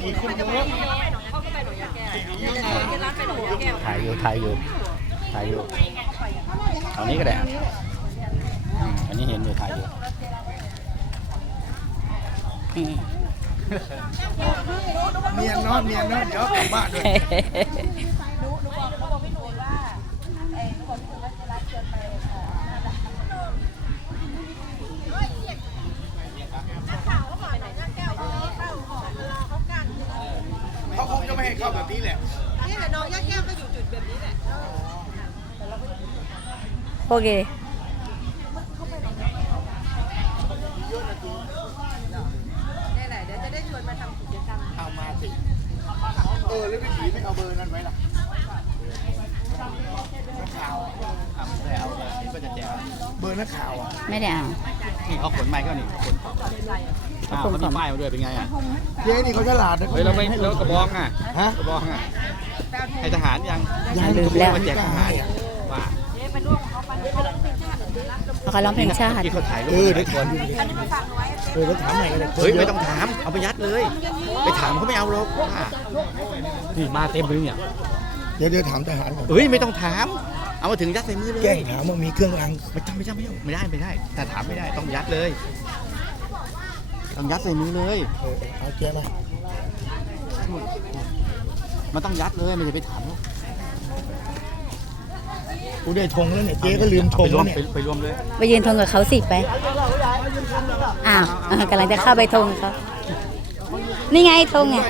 ผีคนเยอะถ่ายอยู่ถ่ายอยู่ถ่ายอยู่ตอนนี้ก็ได้อันนี้เห็นอยู่ถ่ายอยู่อืมเนียนเนอะเนียนเนอะเดี๋ยวกลับบ้านด้วย เขาค งจะไม่ให้เข้าแบบนี้แหละนี่แหละน้องย่าแก้วก็อยู่จุดแบบนี้แหละโอเคนี่แหละเดี๋ยวจะได้ชวนมาทำกิจกรรมเอามาสิเออแล้วพี่ผีไม่เอาเบอร์นั้นไว้ล่ะนักข่าวอะอะไม่ได้เอาเลยนี่ก็จะแจกเบอร์นักข่าวอะไม่ได้เอานี่เขาขนไม้ก็นี่ขน อ้าวเขามีป้ายมาด้วยเป็นไงอะเจ๊นี่เขาฉลาดนะเฮ้ยเราไม่แล้วกระบองอะฮะกระบองอะให้ทหารยังยังลืมแล้วมาแจกทหารอะว่าเขาร้องเพลงชาติที่เขาถ่ายรูปเออเดี๋ยวคถามนดูดิเออแล้วถามใหม่ก็ได้เฮ้ยไม่ต้องถามเอาไปยัดเลย ไปถามเขาไม่เอาหรอกว่านี่มาเต็มเลยเนี่ยเดี๋ยวเดี๋ยวถามทหารก่อนเฮ้ยไม่ต้องถาม เอามาถึงยัดใส่มือเลยแกล้งถามว่ามีเครื่องรางไม่ต้องไม่ต้องไม่ต้องไม่ได้ไม่ได้ถ้าถามไม่ได้ต้องยัดเลย ต้องยัดใส่มือเลย เออเอาเจ๊มามันต้องยัดเลยไม่ใช่ไปถามเขากูได้ธงแล้วเนี่ยเจ๊ก็ลืมธงไปรแล้วมเนี่ย ไปไปรวมเลย ไปยืนทงกับเขาสิไป อ้าวเออกำลังจะเข้าไปทงเขานี่ไงทงอะ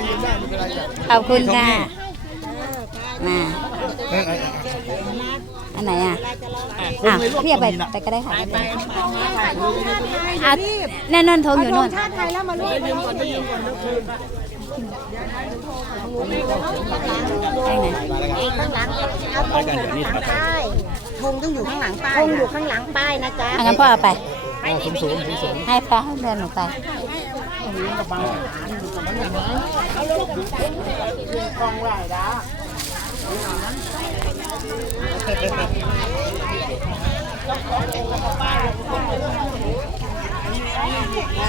ขอบคุณค่ะมา เออเออเออ อันไหนอะอะพี่อย่าไปไปก็ได้ค่ะอะนั่นนั่นทงอยู่นู่น ชาติไทยแล้วมาลูกได้ไหนข้างหลังเอาธงอยู่ข้างหลังป้ายธงต้องอยู่ข้างหลังป้ายธงอยู่ข้างหลังป้ายนะจ๊ะอะงั้นพ่อเอาไปอ่าสมสมสมสมให้พ่อเดินหนูไป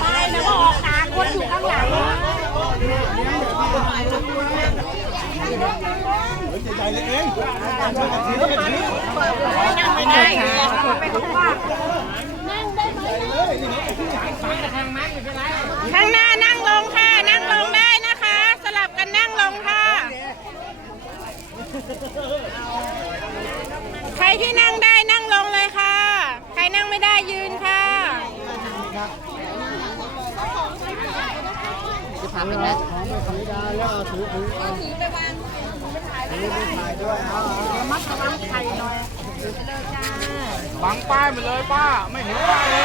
ป้ายนะว่าออกตาคนอยู่ข้างหลังใจเลยเองนั่งไม่ได้ไปข้างว่าข้างหน้านั่งลงค่ะ นั่งลงได้นะคะ สลับกันนั่งลงค่ะ ใครที่นั่งได้นั่งลงเลยค่ะ ใครนั่งไม่ได้ยืนค่ะจะพักอีกแของไปขายดาแล้วเอาถือถือถือไปวางถือไปถ่ายถือไปถ่ายด้วยเอาระมัดระวังไข่หน่อยเลิกจ้าบังป้ายไปเลยป้า ไม่เห็นป้าเลย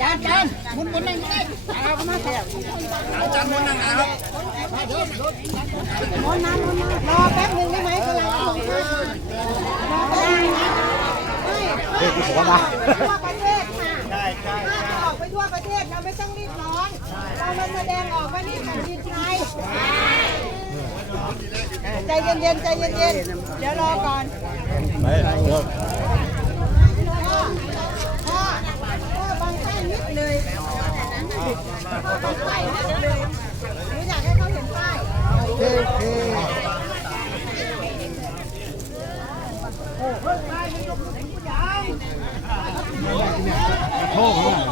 จารย์อาจารย์มุนมุนนั่งนี่เอามาเถอะอาจารย์มุนนั่งนะครับมุนนะมุนนะรอแป๊บหนึงได้ไหมกำลังลงค่ะรอแป๊บนึงนะเฮ้ยกูขอมาทั่วประเทศค่ะถ้าจะออกไปทั่วประเทศเราไม่ต้องรีบร้อน เรามาแสดงออกว่านี่แผ่นดินไทยใจเย็นๆใจเย็นๆเดี๋ยวรอก่อน ไม่เดี๋ยว พ่อพ่อพ่อบางป้ายนิดเลย บางป้ายนิดเลยหนูอยากให้เขาเห็นป้ายเฮ้ยเฮ้ยโทษนะ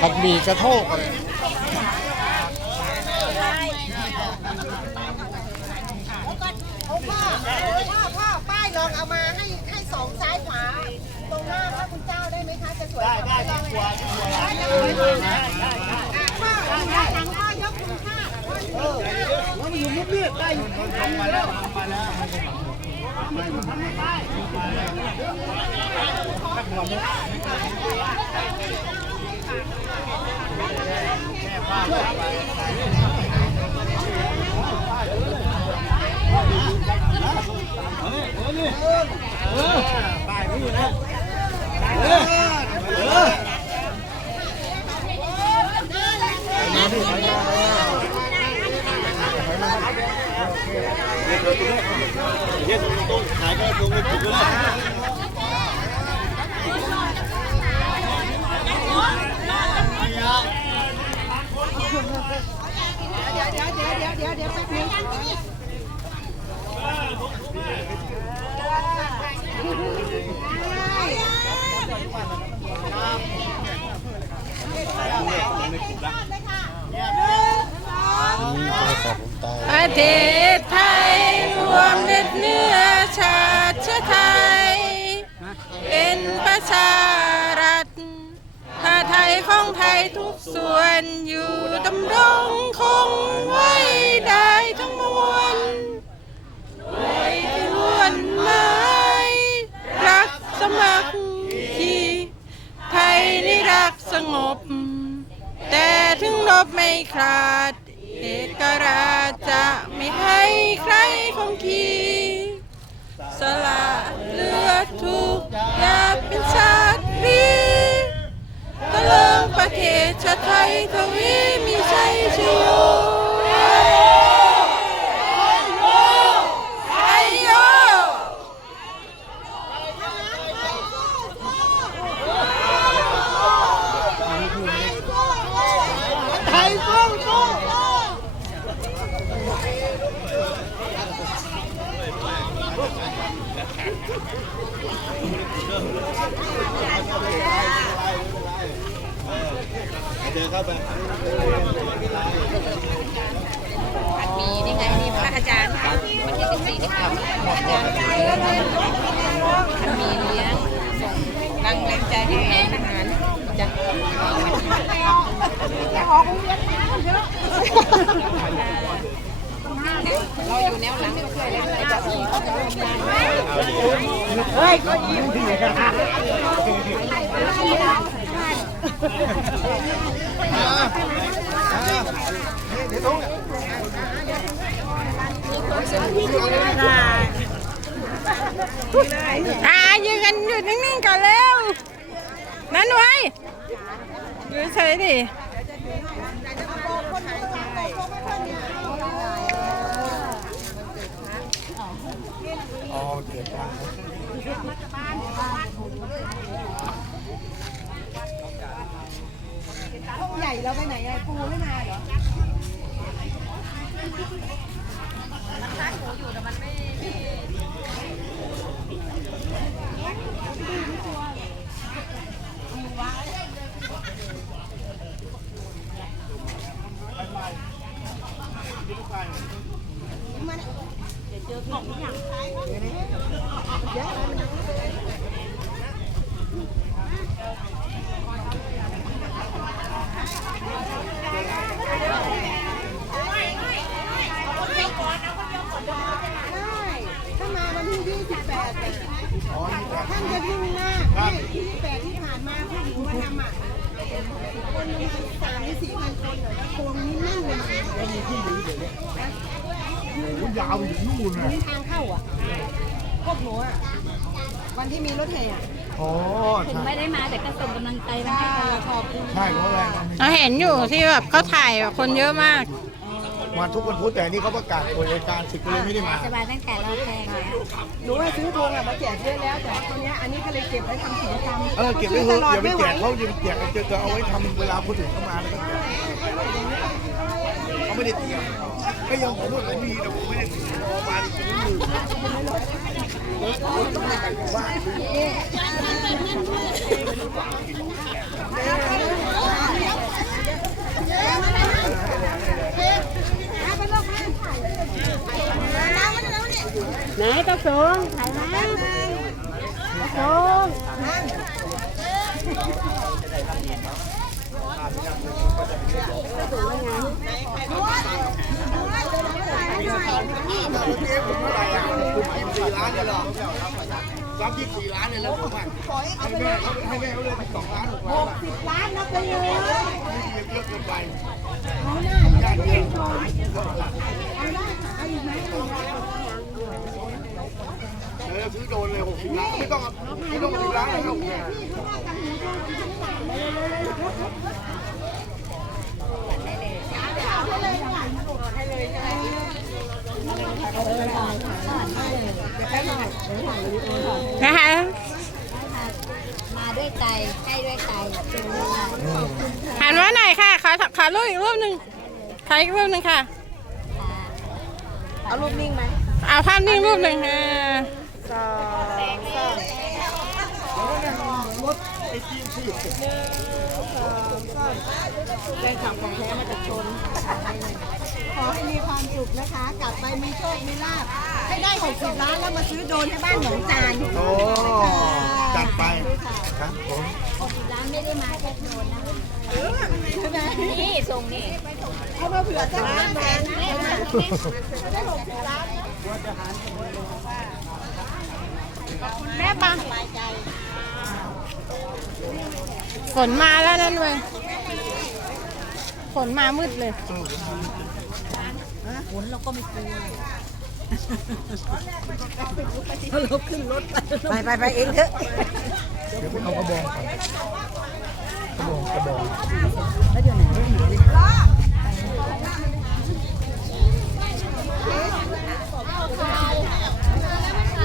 ผัดหมี่กระโทกอะไรพ่อพ่อพ่อป้ายลองเอามาให้ให้สองซ้ายขวา ตรงหน้าพระคุณเจ้าได้ไหมคะจะสวยได้ได้ได้ได้ได้พ่อด้านหลังพ่อยกคุณค่าพ่ออยู่คุณค่าเเดี๋ยวเดี๋ยวเดี๋ยวเดี๋ยวเดี๋ยวเดี๋ยวแป๊บนึ ง ประเทศไทยรวมเด็ดเนื้อชาติเชื้อไทย เป็นประชารัฐถ้าไทยของไทยทุกส่วนอยู่ดำรงคงไว้ ขาด เอกราชจะไม่ให้ใครคงคีสละเลือดทุกอยากเป็นชาติรีตะเลิงประเทศชาติไทยทวีมีชัยชโยไทยโย ไทยสู้สู้สู้ มีนี่ไงนี่พระอาจารย์ค่ะวันที่สิบสี่ที่ผ่านมาพระอาจารย์มีเลี้ยงส่งกำลังแรงใจให้ทหารจ้ะเราอะ ยู่แนวหลังก็ช่วยแล้วไอ้เจ้าที่เขาจะร่วมงานอ่ายืนกันอยู่นิ่งๆก่อนเร็ว นั่นไว้ยู่เฉยดิ อ๋อเกิดการใหญ่เราไปไหนไอ้ปูไม่มาเหรอได้ถ้ามาวันที่ 28เนี่ยท่านจะยุ่งมากที่28ที่ผ่านมาผู้หญิงมาทำอะ คนประมาณสามหรือสี่พันคนเหรอแล้วโครงนี้แน่นเลยนะ โอ้ ยาวไปถึงนู่นเลยนี่ทางเข้าอะพวกหนูอะวันที่มีรถแห่อะอ๋อถึงใช่ไม่ได้มาแต่ก็ส่งกำลังใจมาให้ตลอดขอบคุณใช่เพราะแรงมันมีเราเห็นอยู่ที่แบบเขาถ่ายแบบคนเยอะมาก มาทุกวันพุธแต่อันนี่เขาประกาศโดยการศึกก็เลยไม่ได้มาสบายตั้งแต่เราแทงแล้วหนูว่าซื้อธงอะมาแจกเยอะแล้วแต่ว่าตัวเนี้ยอันนี้ก็เลยเก็บไว้ทำกิจกรรมเออเก็บไว้เถอะตลอดอย่าไปไม่ไหแจวกเขาอย่าไปแจกเจอเจอเอาไว้ทำเวลาคนอื่นเข้ามาแล้วก็แจกเขาไม่ได้เตรียม ก็ยังผมว่าผมมีแต่ผมไม่ได้เตรียมาดิผมไม่รู้ไหนตะสงถ่ายนะตะสงรับยี่ สิบสี่ล้านเลยแล้วผมอะขอให้เอาให้ไปเลแม่ยเขาให้แม่เขาเลยสองล้านหกล้านหกสิบล้านนับไปเลยเยอะเกินไปเอาหน้าจะได้เงินก่อนเอาได้ค่ะเอาอีกไหมเออซื้อโดนเลยหกสิบล้านไม่ต้องไม่ต้องสิบล้านเลยหกสิบพี่เพราว่าตังค์หนูก็ทั้งหลังเลยจะไปห น่อยเดี๋ยวถ่ายวิดีโอก่อนนะคะมาด้วยใจให้ด้วยใจหันมาหน่อยค่ะ ขอขอรูปอีกรูปหนึ่งขออีกรูปหนึ่งค่ะ เอารูปนิ่งไหมเอาภาพนิ่งรูปหนึ่งค่ะสองสามแรงขับของแท้มาจากชนข อให้มีความสุขนะคะ กลับไปมีโชค มีลาภให้ได้ 60 ล้านแล้วมาซื้อโดรนให้บ้านหนองจานโอ้จัดไปครับผมร้านไม่ได้มาแค่โดนนะใช่ไหมนี่ส่งนี่เอามาเผื่อจะล้านแทนนะจะได้60ล้านนะแม่ปะฝนมาแล้วนั่นเว้ย ฝนมามืดเลยฝนเราก็ไม่กลัวเราขึ้นรถไปไปไปเองเถอะเดี๋ยวเอากระบองกระบองกระบองแล้วเดี๋ยวไหนเรื่องไหน